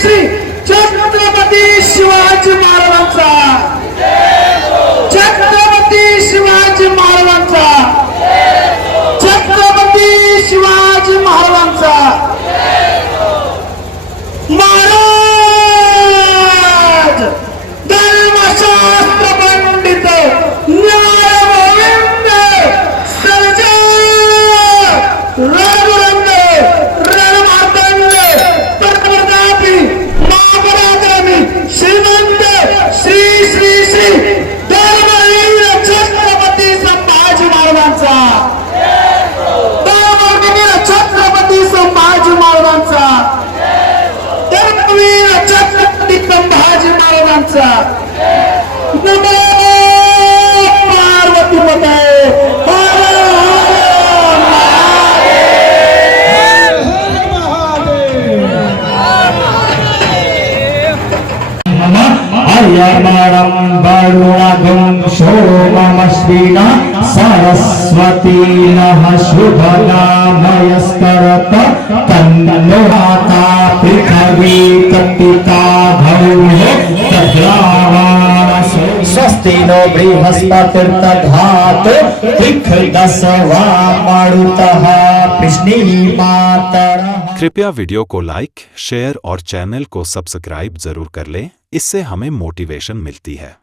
श्री छत्रपती शिवाजी महाराजांचा, छत्रपती शिवाजी महाराजांचा, छत्रपती शिवाजी महाराजांचा। महाराज धर्मशास्त्र पंडित न्याय गोविंद सर्जा रघुरंग रणमार्तंड परमप्रतापी महापराक्रमी श्रीमंत श्री श्री श्री धर्मवीर छत्रपती संभाजी महाराजांचा, धर्मवीर छत्रपती संभाजी महाराजांचा, धर्मवीर छत्रपती संभाजी महाराजांचा। नमो पार्वती माते, हर हर महादेव। अयमाणं वरुणगं सोममश्विना सरस्वती नः शुभनामयस्करत तन्नो माता पृथिवी कपिता भौमो तद्रावाणसो स्वस्ति नो बृहस्पतिर्दधातु दिक्दशवा मारुतः कृष्णीमातरः। कृपया वीडियो को लाइक, शेयर और चैनल को सब्सक्राइब जरूर कर लें, इससे हमें मोटिवेशन मिलती है।